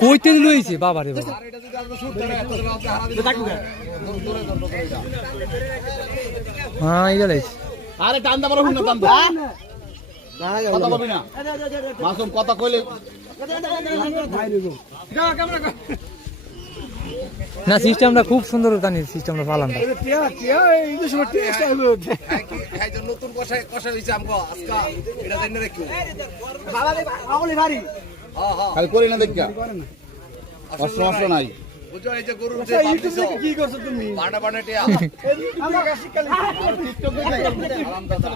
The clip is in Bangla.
কইতে লইছে বাবারে হ্যাঁ এই গেলে আরে টান দা বড় হুন না টান দা কথা বলবি না মাসুম কথা কইলে না সিস্টেমটা খুব সুন্দর জানি সিস্টেমটা পালাম না নতুন কষা কষা হইছে আমগো আজকা এটা জানি রে কি খালি করি না দেখা অস্ত্র অস্ত্র নাই বুঝো এই যে গরুর যে কি করছো তুমি বানা বানাটিয়া আমরা শিকালি টিকটক দেখে আরাম দাদা